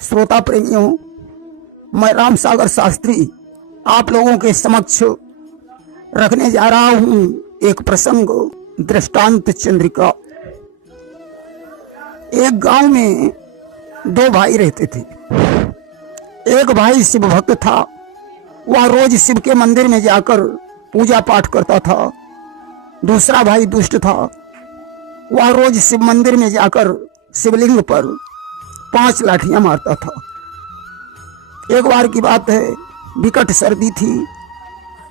श्रोता प्रेमियों, मैं राम सागर शास्त्री आप लोगों के समक्ष रखने जा रहा हूं एक प्रसंग, दृष्टांत चंद्रिका। एक गांव में दो भाई रहते थे। एक भाई शिव भक्त था। वह रोज शिव के मंदिर में जाकर पूजा पाठ करता था। दूसरा भाई दुष्ट था। वह रोज शिव मंदिर में जाकर शिवलिंग पर 5 लाठियां मारता था। एक बार की बात है, विकट सर्दी थी।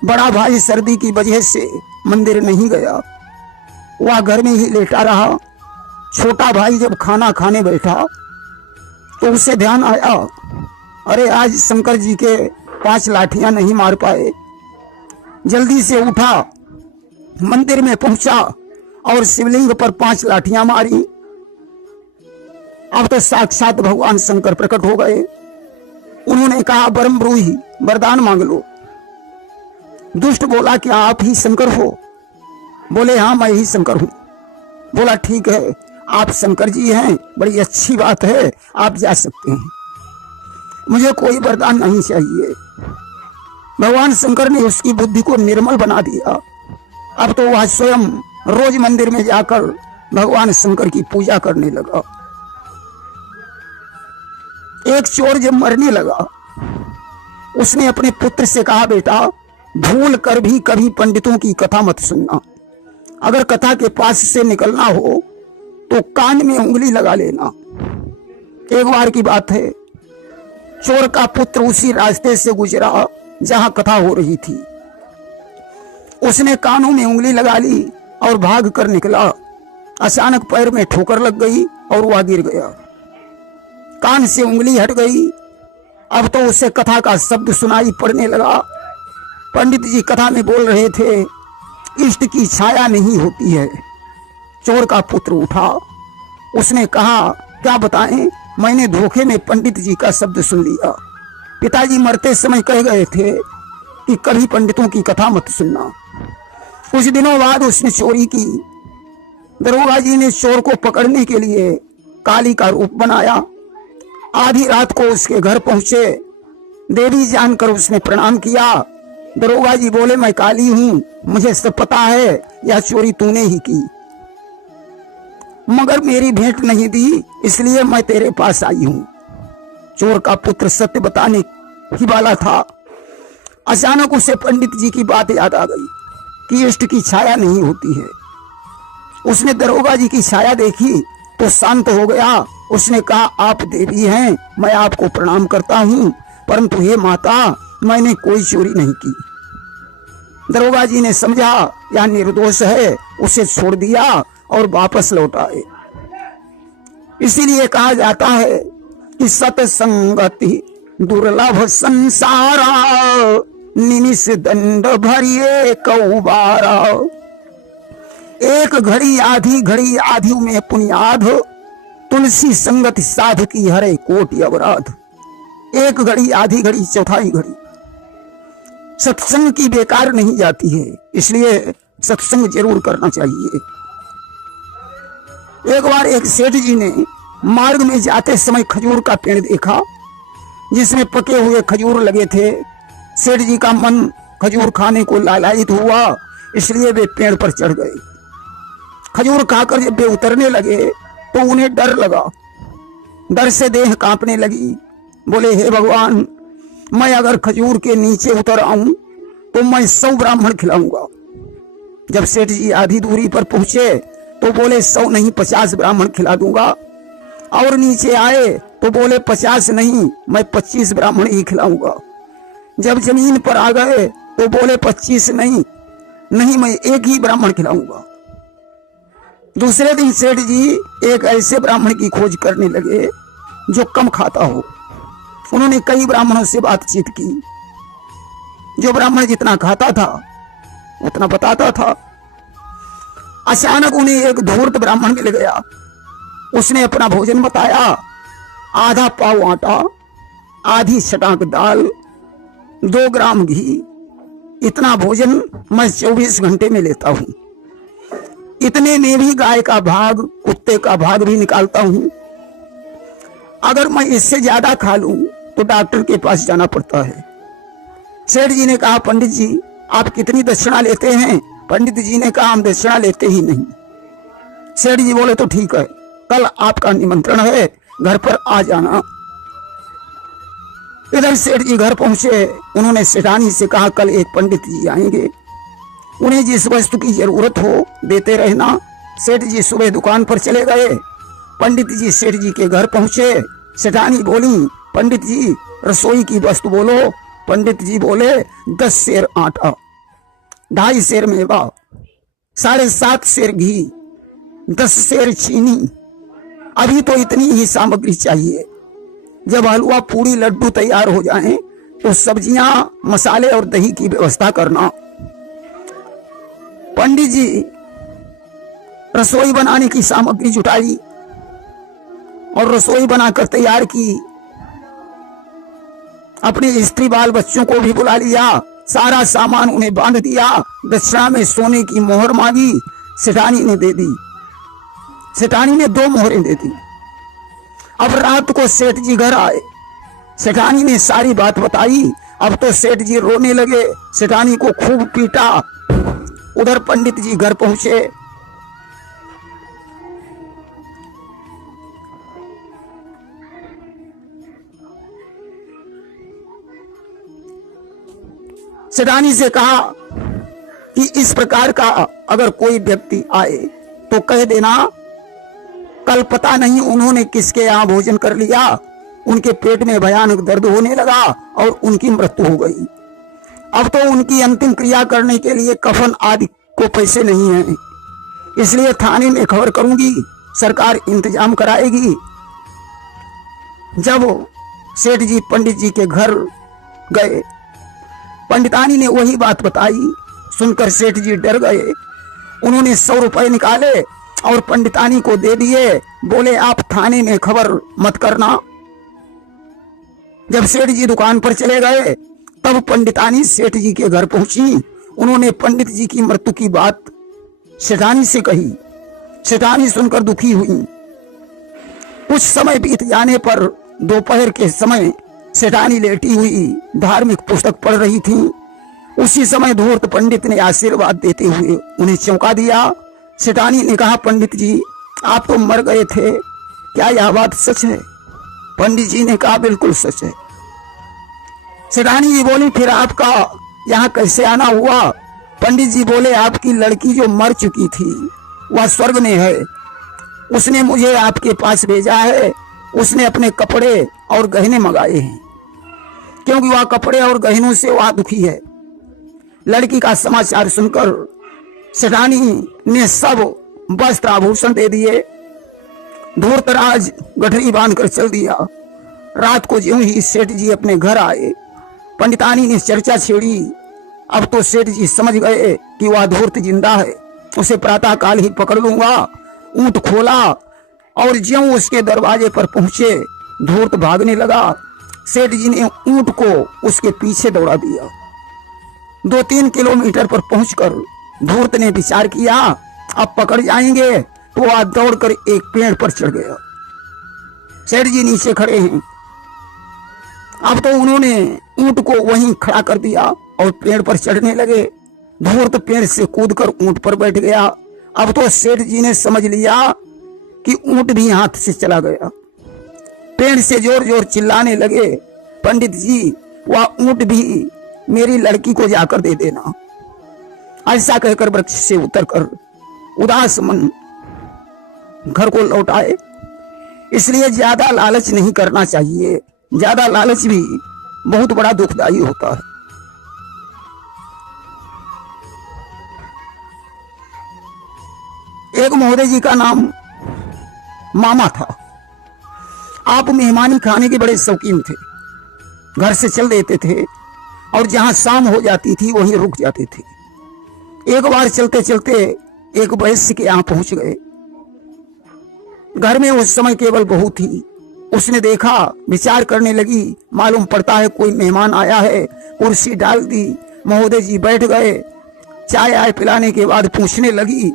बड़ा भाई सर्दी की वजह से मंदिर नहीं गया, वह घर में ही लेटा रहा। छोटा भाई जब खाना खाने बैठा तो उसे ध्यान आया, अरे आज शंकर जी के 5 लाठियां नहीं मार पाए। जल्दी से उठा, मंदिर में पहुंचा और शिवलिंग पर 5 लाठियां मारी। अब तो साक्षात भगवान शंकर प्रकट हो गए। उन्होंने कहा, परम ब्रूही वरदान मांग लो। दुष्ट बोला, क्या आप ही शंकर हो? बोले, हाँ मैं ही शंकर हूं। बोला, ठीक है, आप शंकर जी हैं, बड़ी अच्छी बात है, आप जा सकते हैं। मुझे कोई वरदान नहीं चाहिए। भगवान शंकर ने उसकी बुद्धि को निर्मल बना दिया। अब तो वह स्वयं रोज मंदिर में जाकर भगवान शंकर की पूजा करने लगा। एक चोर जब मरने लगा, उसने अपने पुत्र से कहा, बेटा भूल कर भी कभी पंडितों की कथा मत सुनना। अगर कथा के पास से निकलना हो तो कान में उंगली लगा लेना। एक बार की बात है, चोर का पुत्र उसी रास्ते से गुजरा जहां कथा हो रही थी। उसने कानों में उंगली लगा ली और भाग कर निकला। अचानक पैर में ठोकर लग गई और वह गिर गया। कान से उंगली हट गई। अब तो उसे कथा का शब्द सुनाई पड़ने लगा। पंडित जी कथा में बोल रहे थे, इष्ट की छाया नहीं होती है। चोर का पुत्र उठा, उसने कहा, क्या बताएं, मैंने धोखे में पंडित जी का शब्द सुन लिया। पिताजी मरते समय कह गए थे कि कभी पंडितों की कथा मत सुनना। कुछ दिनों बाद उसने चोरी की। दरोगा जी ने चोर को पकड़ने के लिए काली का रूप बनाया। आधी रात को उसके घर पहुंचे। देवी जानकर उसने प्रणाम किया। दरोगा जी बोले, मैं काली हूं, मुझे सब पता है, यह चोरी तूने ही की, मगर मेरी भेंट नहीं दी, इसलिए मैं तेरे पास आई हूं। चोर का पुत्र सत्य बताने ही वाला था। अचानक उसे पंडित जी की बात याद आ गई कि इष्ट की छाया नहीं होती है। उसने दरोगा जी की छाया देखी तो शांत हो गया। उसने कहा, आप देवी हैं, मैं आपको प्रणाम करता हूं, परंतु हे माता, मैंने कोई चोरी नहीं की। दरोगा जी ने समझा यह निर्दोष है, उसे छोड़ दिया और वापस लौट आए। इसीलिए कहा जाता है कि सतसंगति दुर्लभ संसारा, निमिष दंड भरिए कौबारा। एक घड़ी आधी में पुनियाद, तुलसी संगति साध की हरे कोटि अपराध। एक घड़ी आधी घड़ी चौथाई घड़ी सत्संग की बेकार नहीं जाती है, इसलिए सत्संग जरूर करना चाहिए। एक बार एक सेठ जी ने मार्ग में जाते समय खजूर का पेड़ देखा जिसमें पके हुए खजूर लगे थे। सेठ जी का मन खजूर खाने को लालायित हुआ, इसलिए वे पेड़ पर चढ़ गए। खजूर खाकर जब वे उतरने लगे तो उन्हें डर लगा। डर से देह कांपने लगी। बोले, हे भगवान, मैं अगर खजूर के नीचे उतर आऊं तो मैं 100 ब्राह्मण खिलाऊंगा। जब सेठ जी आधी दूरी पर पहुंचे तो बोले, 100 नहीं 50 ब्राह्मण खिला दूंगा। और नीचे आए तो बोले, 50 नहीं, मैं 25 ब्राह्मण ही खिलाऊंगा। जब जमीन पर आ गए तो बोले, 25 नहीं, मैं एक ही ब्राह्मण खिलाऊंगा। दूसरे दिन सेठ जी एक ऐसे ब्राह्मण की खोज करने लगे जो कम खाता हो। उन्होंने कई ब्राह्मणों से बातचीत की। जो ब्राह्मण जितना खाता था उतना बताता था। अचानक उन्हें एक धूर्त ब्राह्मण मिल गया। उसने अपना भोजन बताया, आधा पाव आटा, आधी छटाक दाल, 2 ग्राम घी। इतना भोजन मैं 24 घंटे में लेता हूं। इतने में भी गाय का भाग, कुत्ते का भाग भी निकालता हूं। अगर मैं इससे ज्यादा खा लूं तो डॉक्टर के पास जाना पड़ता है। सेठ जी ने कहा, पंडित जी आप कितनी दक्षिणा लेते हैं? पंडित जी ने कहा, हम दक्षिणा लेते ही नहीं। सेठ जी बोले, तो ठीक है, कल आपका निमंत्रण है, घर पर आ जाना। इधर सेठ जी घर पहुंचे। उन्होंने सेठानी से कहा, कल एक पंडित जी आएंगे, उन्हें जिस वस्तु की जरूरत हो देते रहना। सेठ जी सुबह दुकान पर चले गए। पंडित जी सेठ जी के घर पहुंचे। सेठानी बोली, पंडित जी रसोई की वस्तु बोलो। पंडित जी बोले, 10 सेर आटा, 2.5 सेर मेवा, 7.5 सेर घी, 10 सेर चीनी। अभी तो इतनी ही सामग्री चाहिए। जब हलवा पूड़ी लड्डू तैयार हो जाएं, तो सब्जियां मसाले और दही की व्यवस्था करना। पंडित जी रसोई बनाने की सामग्री जुटाई और रसोई बनाकर तैयार की। अपने स्त्री बाल बच्चों को भी बुला लिया, सारा सामान उन्हें बांध दिया। दक्षिणा में सोने की मोहर मांगी, सेठानी ने दे दी। सेठानी ने 2 मोहरें दे दी। अब रात को सेठ जी घर आए। सेठानी ने सारी बात बताई। अब तो सेठ जी रोने लगे, सेठानी को खूब पीटा। उधर पंडित जी घर पहुंचे। सेठानी से कहा कि इस प्रकार का अगर कोई व्यक्ति आए तो कह देना, कल पता नहीं उन्होंने किसके यहाँ भोजन कर लिया, उनके पेट में भयानक दर्द होने लगा और उनकी मृत्यु हो गई। अब तो उनकी अंतिम क्रिया करने के लिए कफन आदि को पैसे नहीं हैं, इसलिए थाने में खबर करूंगी, सरकार इंतजाम कराएगी। जब सेठ जी पंडित जी के घर गए, पंडितानी ने वही बात बताई। सुनकर सेठ जी डर गए। उन्होंने 100 रुपए निकाले और पंडितानी को दे दिए। बोले, आप थाने में खबर मत करना। जब सेठ जी दुकान पर चले गए, तब पंडितानी सेठ जी के घर पहुंची। उन्होंने पंडित जी की मृत्यु की बात सेठानी से कही। सेठानी सुनकर दुखी हुई। कुछ समय बीत जाने पर दोपहर के समय सेठानी लेटी हुई धार्मिक पुस्तक पढ़ रही थी। उसी समय धूर्त पंडित ने आशीर्वाद देते हुए उन्हें चौंका दिया। सेठानी ने कहा, पंडित जी आप तो मर गए थे, क्या यह बात सच है? पंडित जी ने कहा, बिल्कुल सच है। सेठानी जी बोली, फिर आपका यहाँ कैसे आना हुआ? पंडित जी बोले, आपकी लड़की जो मर चुकी थी वह स्वर्ग में है, उसने मुझे आपके पास भेजा है। उसने अपने कपड़े और गहने मंगाए हैं, क्योंकि वह कपड़े और गहनों से वह दुखी है। लड़की का समाचार सुनकर सेठानी ने सब वस्त्र आभूषण दे दिए। धूर्तराज गठरी बांधकर चल दिया। रात को ज्यों ही सेठ जी अपने घर आए, पंडितानी ने चर्चा छेड़ी। अब तो सेठ जी समझ गए कि वह धूर्त जिंदा है, उसे प्रातः काल ही पकड़ लूंगा। ऊंट खोला और ज्यों उसके दरवाजे पर पहुंचे, धूर्त भागने लगा। सेठ जी ने ऊंट को उसके पीछे दौड़ा दिया। 2-3 किलोमीटर पर पहुंचकर धूर्त ने विचार किया, अब पकड़ जाएंगे, तो वह दौड़कर एक पेड़ पर चढ़ गया। सेठ जी नीचे खड़े हैं। अब तो उन्होंने ऊंट को वहीं खड़ा कर दिया और पेड़ पर चढ़ने लगे। धूर्त पेड़ से कूदकर ऊंट पर बैठ गया। अब तो सेठ जी ने समझ लिया कि ऊंट भी हाथ से चला गया। पेड़ से जोर जोर चिल्लाने लगे, पंडित जी वह ऊंट भी मेरी लड़की को जाकर दे देना। ऐसा कहकर वृक्ष से उतरकर उदास मन घर को लौट आए। इसलिए ज्यादा लालच नहीं करना चाहिए, ज्यादा लालच भी बहुत बड़ा दुखदायी होता है। एक महोदय जी का नाम मामा था। आप मेहमानी खाने के बड़े शौकीन थे। घर से चल देते थे और जहां शाम हो जाती थी वहीं रुक जाते थे। एक बार चलते चलते एक वैश्य के यहां पहुंच गए। घर में उस समय केवल बहू थी। उसने देखा, विचार करने लगी, मालूम पड़ता है कोई मेहमान आया है। कुर्सी डाल दी, महोदय जी बैठ गए। चाय आय पिलाने के बाद पूछने लगी,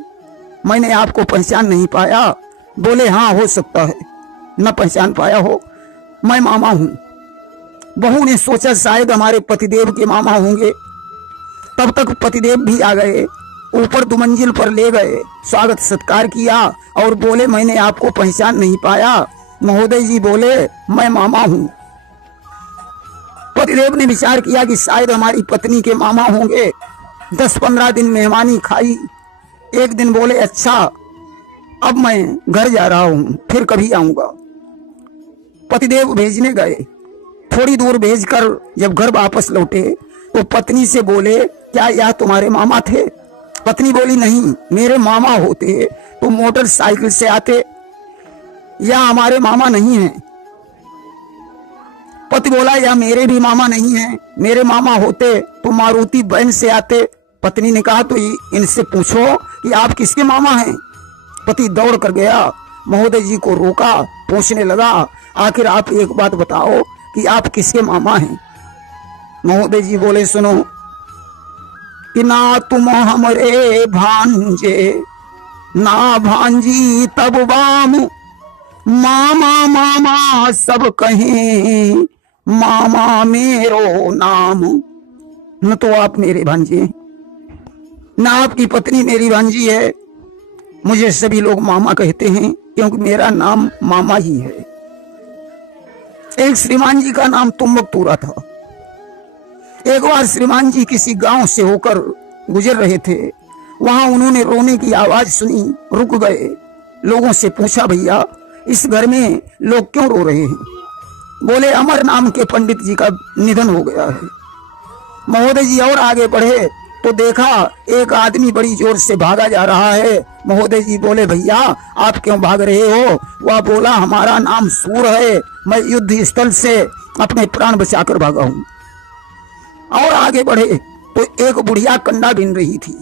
मैंने आपको पहचान नहीं पाया। बोले, हाँ हो सकता है न पहचान पाया हो, मैं मामा हूं। बहू ने सोचा शायद हमारे पतिदेव के मामा होंगे। तब तक पतिदेव भी आ गए, ऊपर दुमंजिल पर ले गए, स्वागत सत्कार किया और बोले मैंने आपको पहचान नहीं पाया। महोदय जी बोले मैं मामा हूं। पतिदेव ने विचार किया कि शायद हमारी पत्नी के मामा होंगे। 10-15 दिन मेहमानी खाई। एक दिन बोले अच्छा अब मैं घर जा रहा हूं, फिर कभी आऊंगा। पतिदेव भेजने गए। थोड़ी दूर भेजकर जब घर वापस लौटे तो पत्नी से बोले क्या यह तुम्हारे मामा थे? पत्नी बोली नहीं, मेरे मामा होते तो मोटरसाइकिल से आते, या हमारे मामा नहीं हैं। पति बोला या मेरे भी मामा नहीं हैं, मेरे मामा होते तो मारुति वैन से आते। पत्नी ने कहा तो इनसे पूछो कि आप किसके मामा हैं। पति दौड़ कर गया, महोदय जी को रोका, पूछने लगा आखिर आप एक बात बताओ कि आप किसके मामा हैं। महोदय जी बोले सुनो कि ना तुम हमरे भांजे ना भांजी तब बाम, मामा मामा सब कहें मामा मेरो नाम। न तो आप मेरे भांजे, ना आपकी पत्नी मेरी भांजी है। मुझे सभी लोग मामा कहते हैं क्योंकि मेरा नाम मामा ही है। एक श्रीमान जी का नाम तुम्बकतूरा था। एक बार श्रीमान जी किसी गांव से होकर गुजर रहे थे। वहां उन्होंने रोने की आवाज सुनी, रुक गए। लोगों से पूछा भैया इस घर में लोग क्यों रो रहे हैं? बोले अमर नाम के पंडित जी का निधन हो गया है। महोदय जी और आगे बढ़े तो देखा एक आदमी बड़ी जोर से भागा जा रहा है। महोदय जी बोले भैया आप क्यों भाग रहे हो? वह बोला हमारा नाम सूर है, मैं युद्ध स्थल से अपने प्राण बचाकर भागा हूं। और आगे बढ़े तो एक बुढ़िया कंडा बीन रही थी।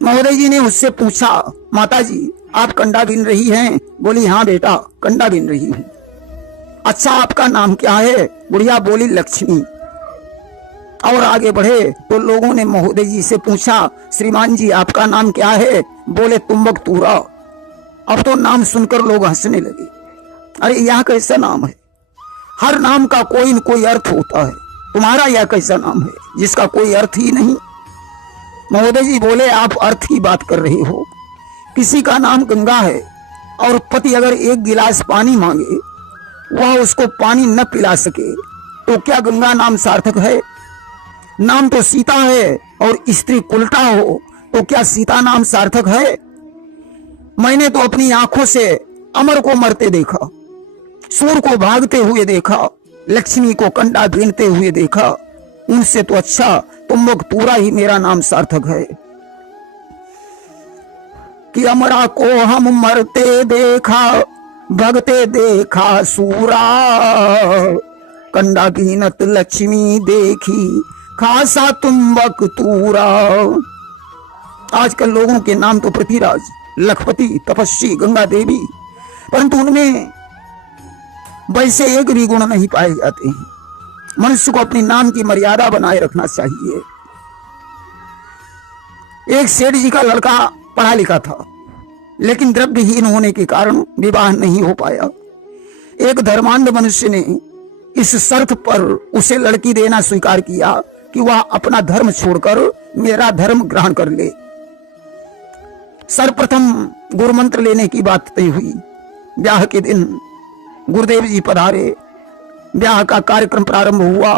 महोदय जी ने उससे पूछा माता जी आप कंडा बीन रही हैं? बोली हाँ बेटा कंडा बीन रही हूं। अच्छा आपका नाम क्या है? बुढ़िया बोली लक्ष्मी। और आगे बढ़े तो लोगों ने महोदय जी से पूछा श्रीमान जी आपका नाम क्या है? बोले तुम्बकतूरा। अब तो नाम सुनकर लोग हंसने लगे। अरे यह कैसा नाम है? हर नाम का कोई न कोई अर्थ होता है, तुम्हारा यह कैसा नाम है जिसका कोई अर्थ ही नहीं? महोदय जी बोले आप अर्थ की बात कर रहे हो। किसी का नाम गंगा है और पति अगर एक गिलास पानी मांगे वह उसको पानी न पिला सके तो क्या गंगा नाम सार्थक है? नाम तो सीता है और स्त्री उल्टा हो तो क्या सीता नाम सार्थक है? मैंने तो अपनी आंखों से अमर को मरते देखा, सूर को भागते हुए देखा, लक्ष्मी को कंडा बीनते हुए देखा। उनसे तो अच्छा तुम्बकतूरा ही मेरा नाम सार्थक है। कि अमरा को हम मरते देखा भगते देखा सूरा, कंडा बीनत लक्ष्मी देखी खासा तुम्बकतूरा। आजकल लोगों के नाम तो पृथ्वीराज, लखपति, तपस्वी, गंगा देवी, परंतु उनमें वैसे एक भी गुण नहीं पाए जाते हैं। मनुष्य को अपने नाम की मर्यादा बनाए रखना चाहिए। एक सेठ जी का लड़का पढ़ा लिखा था लेकिन द्रव्यहीन होने के कारण विवाह नहीं हो पाया। एक धर्मांध मनुष्य ने इस शर्त पर उसे लड़की देना स्वीकार किया कि वह अपना धर्म छोड़कर मेरा धर्म ग्रहण कर ले। सर्वप्रथम गुरु मंत्र लेने की बात तय हुई। ब्याह के दिन गुरुदेव जी पधारे, ब्याह का कार्यक्रम प्रारंभ हुआ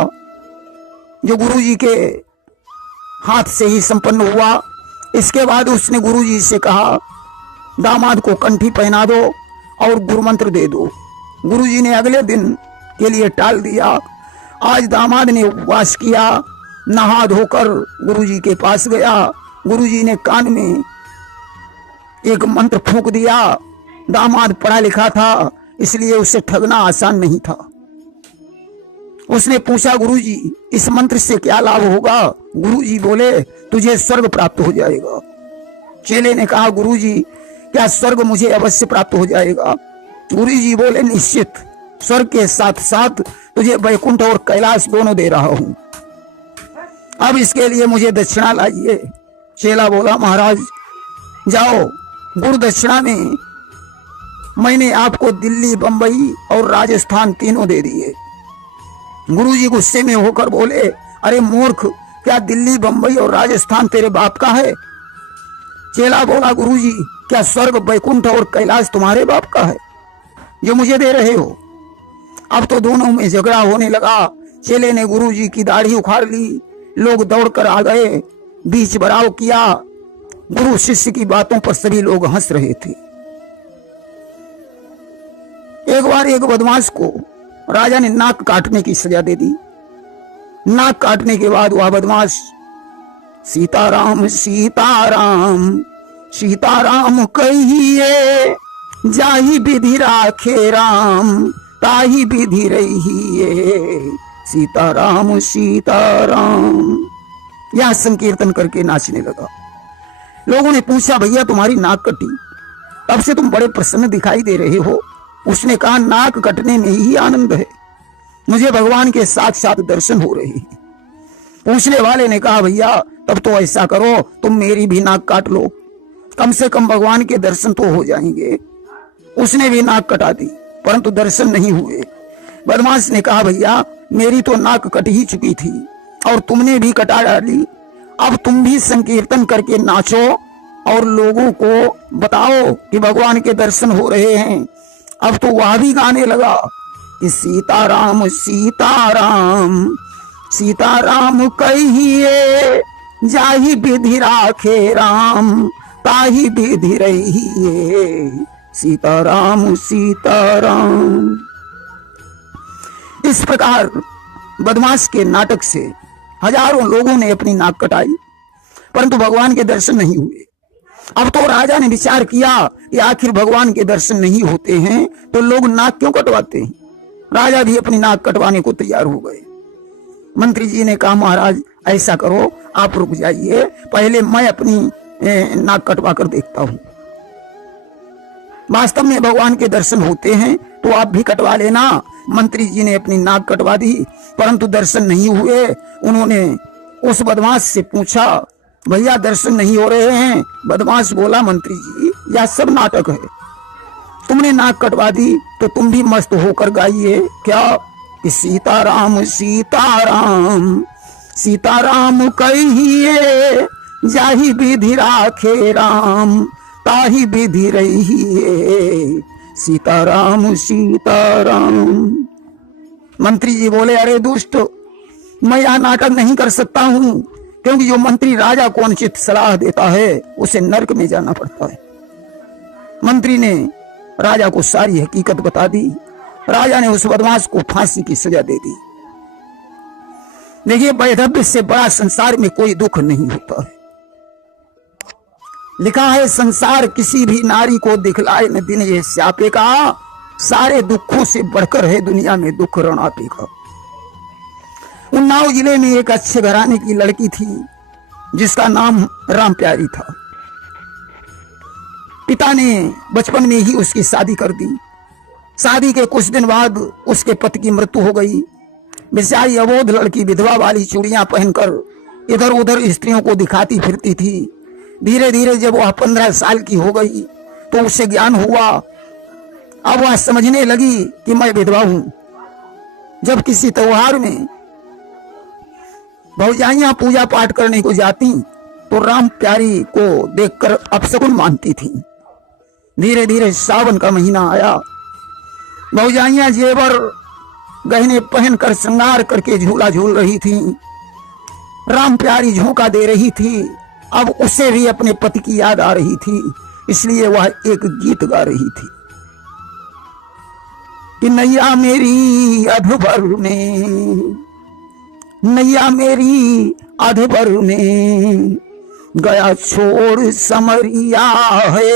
जो गुरु जी के हाथ से ही संपन्न हुआ। इसके बाद उसने गुरु जी से कहा दामाद को कंठी पहना दो और गुरु मंत्र दे दो। गुरु जी ने अगले दिन के लिए टाल दिया। आज दामाद ने उपवास किया, नहा धोकर गुरु जी के पास गया। गुरु जी ने कान में एक मंत्र फूंक दिया। दामाद पढ़ा लिखा था इसलिए उसे ठगना आसान नहीं था। उसने पूछा गुरुजी इस मंत्र से क्या लाभ होगा? गुरुजी बोले तुझे स्वर्ग प्राप्त हो जाएगा। चेले ने कहा गुरुजी क्या स्वर्ग मुझे अवश्य प्राप्त हो जाएगा? गुरुजी बोले निश्चित, स्वर्ग के साथ साथ तुझे वैकुंठ और कैलाश दोनों दे रहा हूं। अब इसके लिए मुझे दक्षिणा लाइए। चेला बोला महाराज जाओ गुरु दक्षिणा में मैंने आपको दिल्ली, बंबई और राजस्थान तीनों दे दिए। गुरुजी गुस्से में होकर बोले, अरे मूर्ख, क्या दिल्ली, बंबई और राजस्थान तेरे बाप का है? चेला बोला, गुरुजी, क्या स्वर्ग, बैकुंठ और कैलाश तुम्हारे बाप का है जो मुझे दे रहे हो? अब तो दोनों में झगड़ा होने लगा। चेले ने गुरुजी की दाढ़ी उखाड़ ली, लोग दौड़कर आ गए, बीच बराव किया। गुरु शिष्य की बातों पर सभी लोग हंस रहे थे। एक बार एक बदमाश को राजा ने नाक काटने की सजा दे दी। नाक काटने के बाद वह बदमाश सीताराम सीताराम सीताराम कहिए, जाही विधि राखे राम, ताही विधि रहिए, सीताराम सीताराम। यह संकीर्तन करके नाचने लगा। लोगों ने पूछा, भैया तुम्हारी नाक कटी, तब से तुम बड़े प्रसन्न दिखाई दे रहे हो। उसने कहा, नाक कटने में ही आनंद है, मुझे भगवान के साथ दर्शन हो रहे हैं। पूछने वाले ने कहा, भैया तब तो ऐसा करो, तुम मेरी भी नाक काट लो, कम से कम भगवान के दर्शन तो हो जाएंगे। उसने भी नाक कटा दी, परंतु दर्शन नहीं हुए। बदमाश ने कहा, भैया मेरी तो नाक कट ही चुकी थी और तुमने भी कटा डाली, अब तुम भी संकीर्तन करके नाचो और लोगों को बताओ कि भगवान के दर्शन हो रहे हैं। अब तो वह भी गाने लगा कि सीताराम सीताराम सीताराम कहिए, जाही विधि राखे राम, ताही विधि रहिए, सीताराम सीताराम। इस प्रकार बदमाश के नाटक से हजारों लोगों ने अपनी नाक कटाई, परंतु भगवान के दर्शन नहीं हुए। अब तो राजा ने विचार किया कि आखिर भगवान के दर्शन नहीं होते हैं तो लोग नाक क्यों कटवाते हैं। राजा भी अपनी नाक कटवाने को तैयार हो गए। मंत्री जी ने कहा, महाराज ऐसा करो, आप रुक जाइए, पहले मैं अपनी नाक कटवा कर देखता हूं। वास्तव में भगवान के दर्शन होते हैं तो आप भी कटवा लेना। मंत्री जी ने अपनी नाक कटवा दी, परंतु दर्शन नहीं हुए। उन्होंने उस बदमाश से पूछा, भैया दर्शन नहीं हो रहे हैं? बदमाश बोला, मंत्री जी यह सब नाटक है, तुमने नाक कटवा दी तो तुम भी मस्त होकर गाइए क्या कि सीताराम सीताराम सीताराम कहिए, जाही विधि राखे राम, ताही विधि रहिए, सीताराम सीताराम। मंत्री जी बोले, अरे दुष्ट, मैं यह नाटक नहीं कर सकता हूं, क्योंकि जो मंत्री राजा को अनुचित सलाह देता है उसे नरक में जाना पड़ता है। मंत्री ने राजा को सारी हकीकत बता दी। राजा ने उस बदमाश को फांसी की सजा दे दी। देखिए, वैधव्य से बड़ा संसार में कोई दुख नहीं होता है। लिखा है, संसार किसी भी नारी को दिखलाए न दिन ये स्यापे का, सारे दुखों से बढ़कर है दुनिया में दुख रणापे का। उन्नाव जिले में एक अच्छे घराने की लड़की थी जिसका नाम राम प्यारी था। पिता ने बचपन में ही उसकी शादी कर दी। शादी के कुछ दिन बाद उसके पति की मृत्यु हो गई। बेचारी अबोध लड़की विधवा वाली चूड़ियां पहनकर इधर उधर स्त्रियों को दिखाती फिरती थी। धीरे धीरे जब वह 15 साल की हो गई तो उसे ज्ञान हुआ। अब वह समझने लगी कि मैं विधवा हूं। जब किसी त्योहार में भौजाइयां पूजा पाठ करने को जाती तो राम प्यारी को देखकर अपशकुन मानती थी। धीरे धीरे सावन का महीना आया। भौजाइयां जेवर गहने पहनकर श्रृंगार करके झूला झूल रही थी। राम प्यारी झोंका दे रही थी। अब उसे भी अपने पति की याद आ रही थी, इसलिए वह एक गीत गा रही थी कि नैया मेरी अधभर में, नैया मेरी अधभर में, गया छोड़ समरिया है,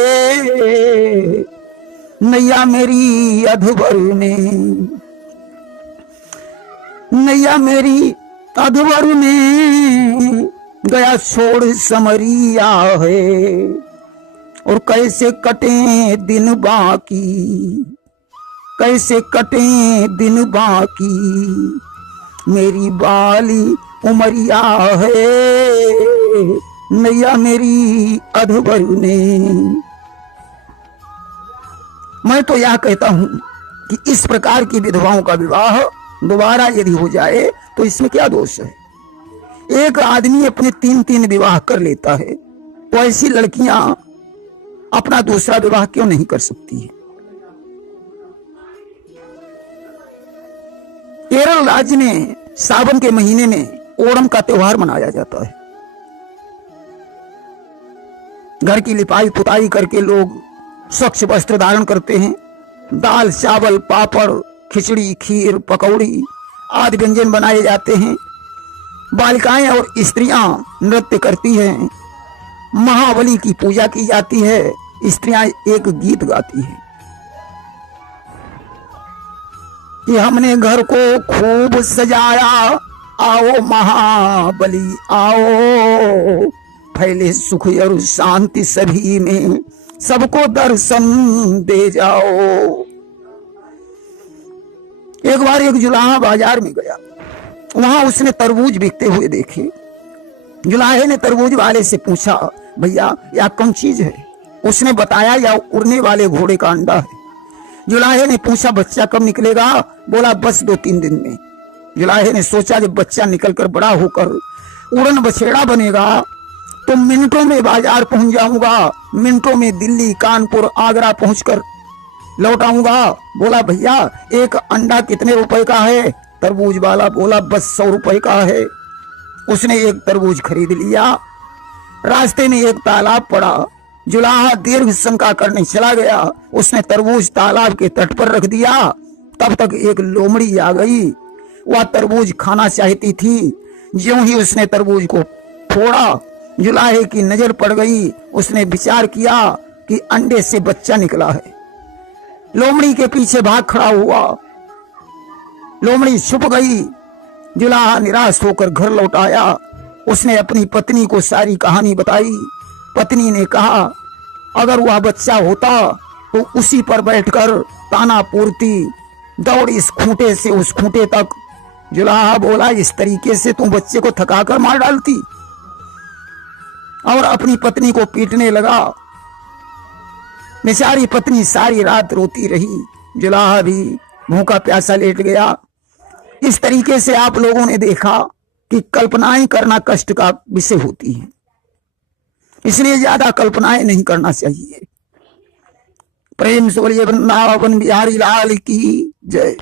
नैया मेरी अधभर में, नैया मेरी अधभर में, गया छोड़ समरिया है। और कैसे कटे दिन बाकी, कैसे कटे दिन बाकी, मेरी बाली उमरिया है, नैया मेरी अधभर में। मैं तो यह कहता हूं कि इस प्रकार की विधवाओं का विवाह दोबारा यदि हो जाए तो इसमें क्या दोष है। एक आदमी अपने 3-3 विवाह कर लेता है, तो ऐसी लड़कियां अपना दूसरा विवाह क्यों नहीं कर सकती है। केरल राज्य में सावन के महीने में ओणम का त्योहार मनाया जाता है। घर की लिपाई पुताई करके लोग स्वच्छ वस्त्र धारण करते हैं। दाल चावल पापड़ खिचड़ी खीर पकौड़ी आदि व्यंजन बनाए जाते हैं। बालिकाएं और स्त्रियां नृत्य करती हैं। महाबली की पूजा की जाती है। स्त्रियां एक गीत गाती हैं कि हमने घर को खूब सजाया, आओ महाबली आओ, फैले सुख और शांति सभी में, सबको दर्शन दे जाओ। एक बार एक जुलाहा बाजार में गया, वहां उसने तरबूज बिकते हुए देखे। जुलाहे ने तरबूज वाले से पूछा, भैया यह कौन चीज है। उसने बताया यह उड़ने वाले घोड़े का अंडा है। जुलाहे ने पूछा, बच्चा कब निकलेगा। बोला बस 2-3 दिन में। जुलाहे ने सोचा जब बच्चा निकलकर बड़ा होकर उड़न बछेड़ा बनेगा तो मिनटों में बाजार पहुंच जाऊंगा, मिनटों में दिल्ली कानपुर आगरा पहुंचकर लौट आऊंगा। बोला भैया एक अंडा कितने रुपए का है। तरबूज वाला बोला बस 100 रुपए का है। उसने एक तरबूज खरीद लिया। रास्ते में एक तालाब पड़ा। जुलाहा दीर्घ शंका करने चला गया। उसने तरबूज तालाब के तट पर रख दिया। तब तक एक लोमड़ी आ गई। वह तरबूज खाना चाहती थी। ज्यों ही उसने तरबूज को फोड़ा, जुलाहे की नजर पड़ गई। उसने विचार किया कि अंडे से बच्चा निकला है। लोमड़ी के पीछे भाग खड़ा हुआ। लोमड़ी छुप गई। जुलाहा निराश होकर घर लौट आया। उसने अपनी पत्नी को सारी कहानी बताई। पत्नी ने कहा अगर वह बच्चा होता तो उसी पर बैठकर ताना पूर्ति, दौड़ इस खूंटे से उस खूंटे तक। जुलाहा बोला इस तरीके से तुम बच्चे को थकाकर मार डालती, और अपनी पत्नी को पीटने लगा। बेचारी पत्नी सारी रात रोती रही। जुलाहा भी भूखा प्यासा लेट गया। इस तरीके से आप लोगों ने देखा कि कल्पनाएं करना कष्ट का विषय होती है, इसलिए ज्यादा कल्पनाएं नहीं करना चाहिए। प्रेम से बोलिए वृंदावन बिहारी लाल की जय।